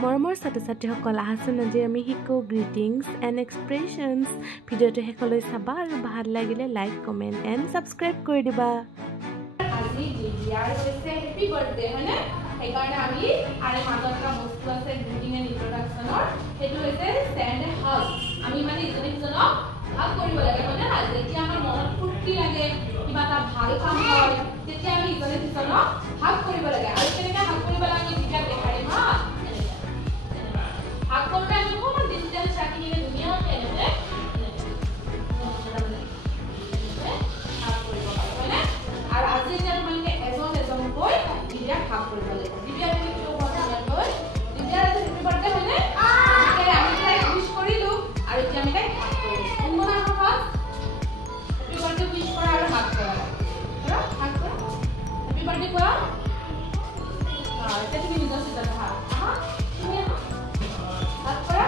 মৰমৰ ছাত্ৰ-ছাত্ৰীসকল আহাচোন আজি আমি শিকো গ্ৰিটিংছ এণ্ড এক্সপ্ৰেছনছ ভিডিঅ'টো শেষলৈ চাবা আৰু ভাল লাগিলে লাইক কমেণ্ট এণ্ড ছাবস্ক্ৰাইব কৰি দিবা আজি দিয়াৰ হৈছে হেপী বাৰ্থডে হয়নে সেইকাৰণে আমি আৰে মাজত এটা বস্তু আছে গ্ৰিটিং এণ্ড ইন্ট্ৰডাকচনৰ সেইটো হৈছে সেন্ড এ হাগ আমি মানে ইজনে সিজনক হাগ কৰিব লাগে মানে যেতিয়া আমাৰ মনত ফুৰ্তি লাগে কিবা এটা ভাল কাম হয় তেতিয়া আমি ইজনে সিজনক হাগ কৰিব লাগে আৰু কেনেকৈ হাগ কৰিব লাগে তেতিয়া দেখাই মা হাগ কৰোঁতে আমি খুব ডিজিটেল চাকিনে ধুনীয়াকৈ এনেকৈ হাগ কৰিব পাৰোঁ হয়নে আৰু আজি এতিয়া তোমালোকে এজনকৈ দিব্যা হাগ কৰিব লাগিব দিব্যা তুমি কিয় বৰ্তমানকৈ দিব্যাৰ আজি হেপী বাৰ্থডে হয়নে আমি তাইক উইশ কৰিলোঁ আৰু এতিয়া আমি তাইক হাগ কৰিলোঁ কোনজনৰ হাত হেপী বাৰ্থডে উইশ কৰা আৰু হাগ কৰা হাগ কৰা হেপী বাৰ্থডে কোৱা এতিয়া তুমি নিজৰ চিন্তা আহা তুমি আহা হাগ কৰা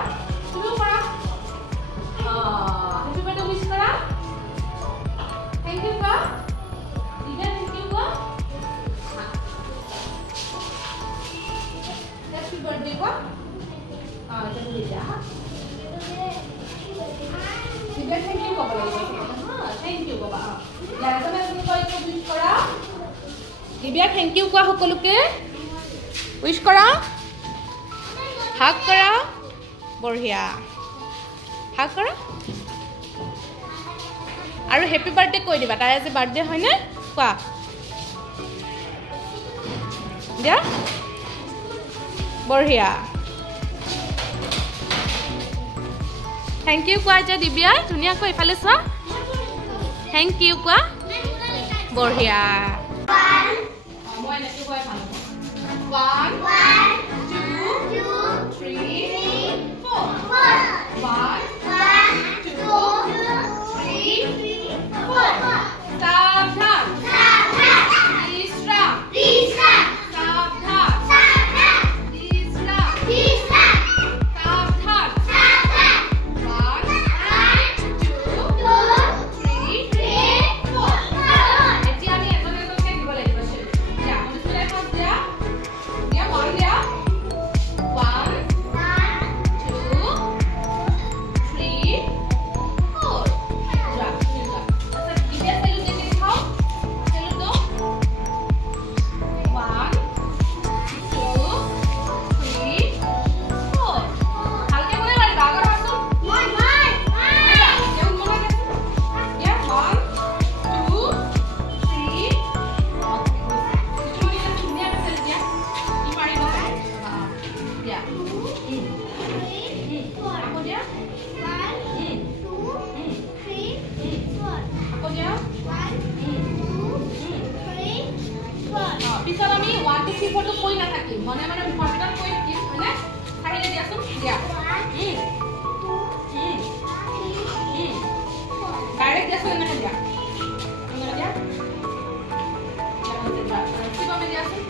তুমিও কৰা হেপী বাৰ্থডে উইশ কৰা থেংক ইউ কোৱা দিব্যা থেংক ইউ কোৱা হেপী বাৰ্থডে কোৱা এতিয়া তুমি দিয়া দিব্যা থেংক ইউ ক'ব লাগিব থেংক ইউ ক'বা এজনে কৈ উইশ কৰা দিব্যা থেংক ইউ কোৱা সকলোকে উইশ কৰা হাগ কৰা বঢ়িয়া হাগ কৰা আৰু হেপী বাৰ্থডে কৈ দিবা তাই আজি বাৰ্থডে হয়নে কোৱা দিয়া বঢ়িয়া থেংক ইউ কোৱা এতিয়া দিব্যা ধুনীয়াকৈ ইফালে চোৱা থেংক ইউ কোৱা বঢ়িয়া মই এনেকৈ কৈ ভাল 1 2 3 4 1 2 3 4 সাবধান বিশ্রাম সাবধান বিশ্রাম সাবধান 1 2 3 4 এতিয়া আমি এজনে এজনকে দিব লাগিব সেটো দিয়া মনুষ্যলে হাত দিয়া দিয়া বল দিয়া 1 2 3 4 যা যা আচ্ছা দিব্যা সেলু দেখে খাও সেলু তো 1 2 3 4 হালকে করে বাড়ি বাগার হাত তো মই কেউ মনে গেছে ইয়া 1 2 3 তুমি দুনিয়া কে সেল দিয়া ই পারি গো দিয়া ako dia পিছত আমি 1 2 3 4 তো কই না থাকি মনে মনে মুখটা কই দিম হয়নে খাইলে দিয়াছোন দিয়া ডাইরেক্ট দিয়াছোন না দিয়া তুমি দিয়া কিভাবে দিয়াছোন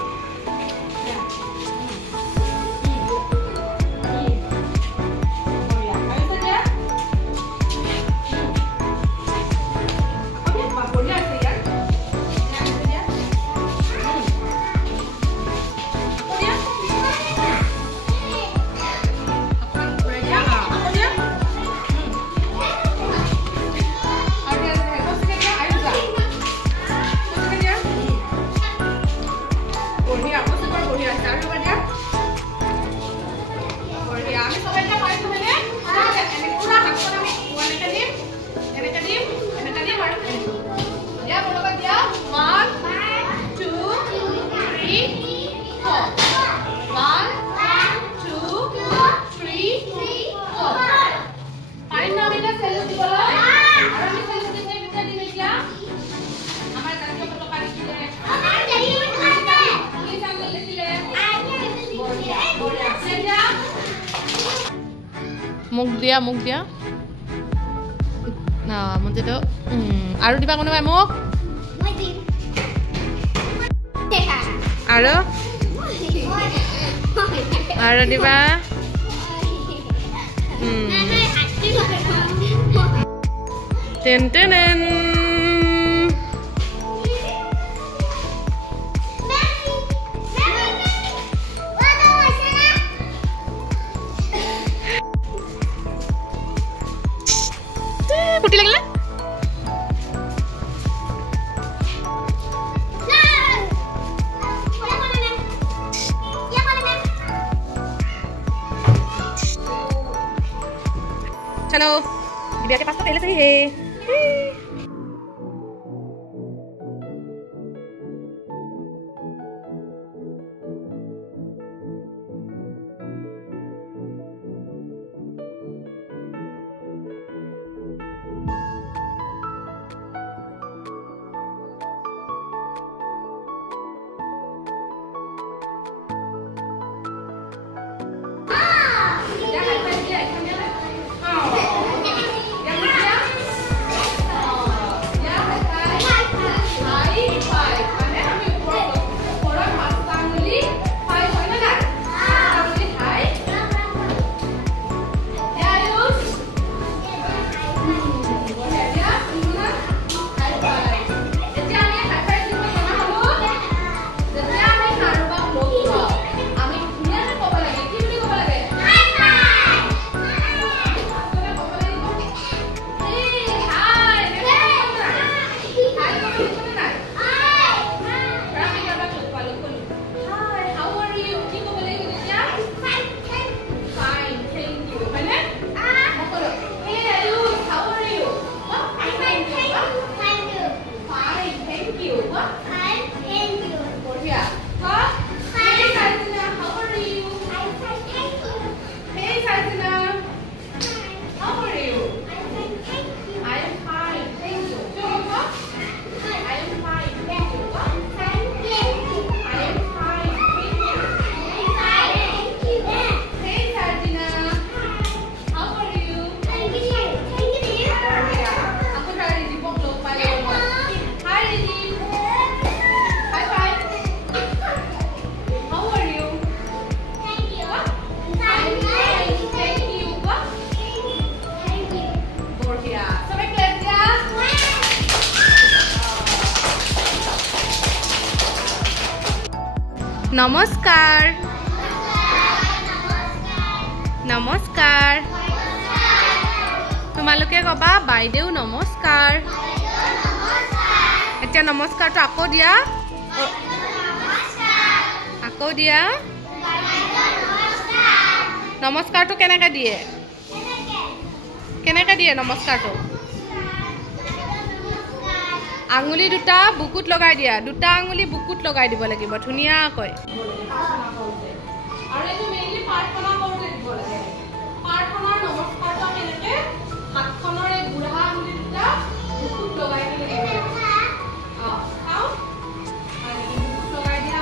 দিয়া মুখ দিয়া না মতে তো আৰু দিবা কোনোবাই মোক মই দিম আৰু দিবা টেন টেন चलो दिव्या के पास तो पहले से ही है नमस्कार नमस्कार तुम्हालोके कबा बाइदेउ नमस्कार एटा नमस्कार तो आको दिया नमस्कार तो केनेके दिए नमस्कार तो आंगुली दुटा बुकुत लगाई दिया दुटा आंगुली बुकुत लगाई দিব লাগিব ধুনিয়া কয় আৰু এটো মেইনলি প্ৰাৰ্থনা কৰোতে দিব লাগে প্ৰাৰ্থনাৰ নমস্কাৰটো আমি এনেকে হাতখনৰে বুঢ়া আঙুলি দুটা বুকুত লগাই দিব লাগিব চাও আৰু বুকুত লগাই দিয়া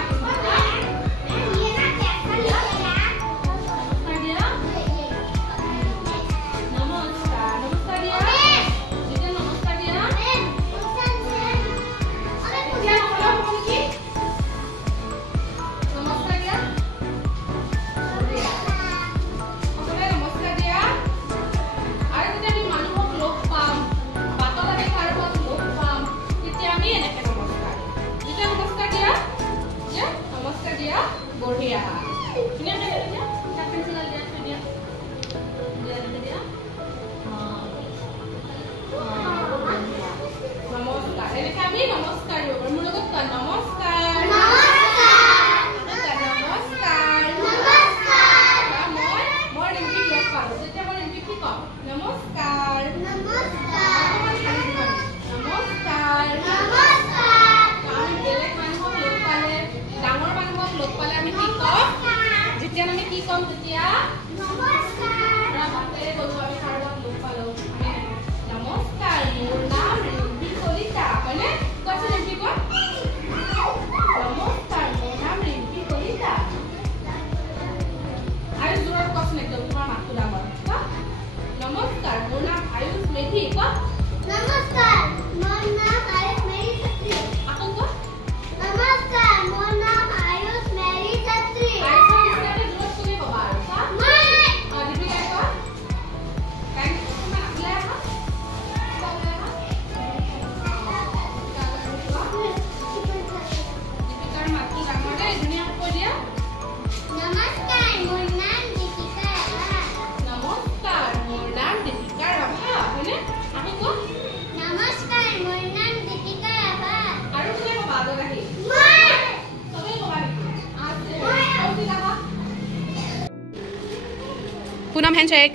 पूनम हैंडशेक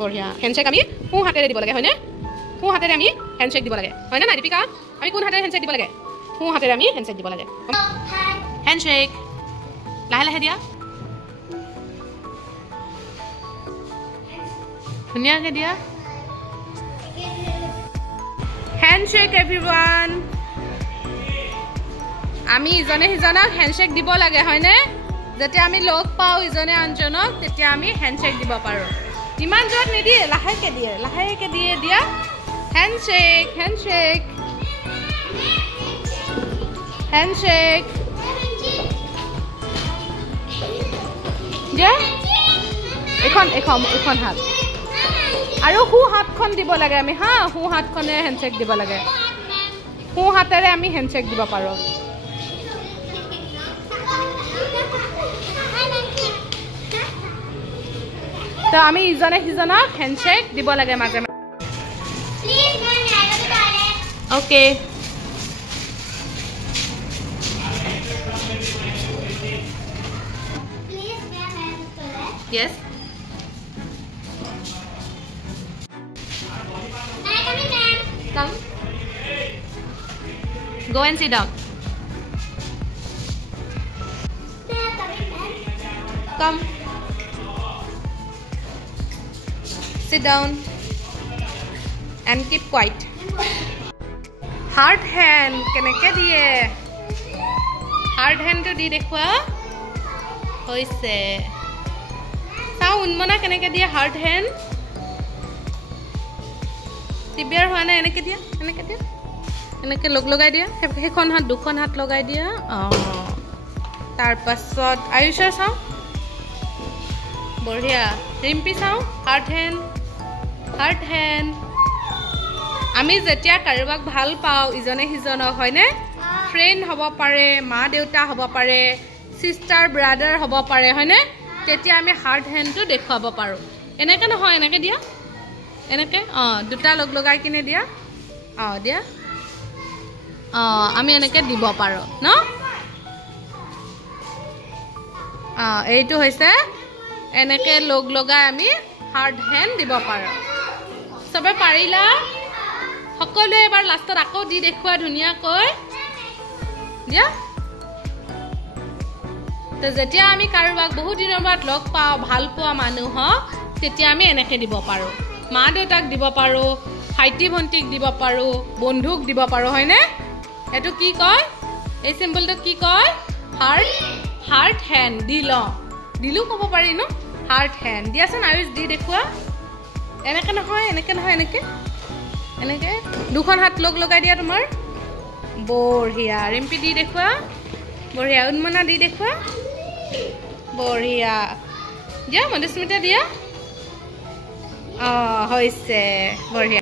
বঢ়িয়া হেণ্ডশেক আমি সোঁ হাতেৰে দিব লাগে হয়নে সোঁ হাতেৰে আমি হেণ্ডশেক দিব লাগে হয়নে নাই দীপিকা আমি কোন হাতেৰে হেণ্ডশেক দিব লাগে সোঁ হাতেৰে আমি হেণ্ডশেক দিব লাগে হেণ্ডশেক লাহে লাহে দিয়া ধুনীয়াকৈ দিয়া হেণ্ডশেক এভৰিৱান আমি ইজনে সিজনক হেণ্ডশেক দিব লাগে হয়নে যেতিয়া আমি লগ পাওঁ ইজনে আনজনক তেতিয়া আমি হেণ্ডশেক দিব পাৰোঁ ইমান জোৰত নিদিয়ে লাহেকৈ দিয়ে দিয়া হেণ্ডশেক হেণ্ডশেক হেণ্ডশেক দিয়া এইখন হাত আৰু সোঁ হাতখন দিব লাগে আমি হা সোঁ হাতখনেৰে হেণ্ডশেক দিব লাগে সোঁ হাতেৰে আমি হেণ্ডশেক দিব পাৰোঁ তো আমি ইজনে সিজনক হেণ্ডশেক দিব লাগে মাজে মাজে okay Yes. Come. Go and sit down. Come. Sit down and keep quiet. Hard hand. Keneke diye? Hard hand to di dekhwa. Hoise. Sao unmana keneke diye hard hand? Tibiar hoana eneke diya eneke logai diya hekhon hat dukhon hat logai diya tar pasot ayusha sao borhia rimpi sao hard hand ami jetia karibak bhal pao ijone hijonok hoyne friend hobo pare ma deuta hobo pare sister brother hobo pare hoyne tetia ami hard hand to dekhwabo paro eneke no hoy eneke diya এনেকে দুটা লগ লগাই কিনে দিয়া দিয়া আমি এনেকে দিব পাৰো ন এইটো হৈছে এনেকে লগ লগাই আমি হাৰ্ড হ্যান্ড দিব পাৰো সবে পাৰিলা সকলোৱে এবাৰ লাষ্টত আকৌ দি দেখুৱা ধুনিয়াকৈ দিয়া তো যেতিয়া আমি কাৰোবাক বহু দিনৰ বাদ লগ পাও ভাল পোৱা মানুহক তেতিয়া আমি এনেকে দিব পাৰো মা দেউতাক দিব পাৰো ভাইটি ভন্টিক দিব পাৰো বন্ধুক দিব পাৰো হয়নে এটো কি কয় এই সিম্বলটো কি কয় হাৰ্ট হ্যান্ড দিলু কব পাৰি ন হাৰ্ট হ্যান্ড দিয়াছন আয়ুষ দি দেখুৱা এনেকে নহয় এনেকে দুখন হাত লগ লগাই দিয়া তোমাৰ বঢ়িয়া ৰিম্পি দি দেখুৱা বঢ়িয়া উন্মনা দি দেখুৱা বঢ়িয়া দিয়া মধুস্মিতা দিয়া হৈছে বঢ়িয়া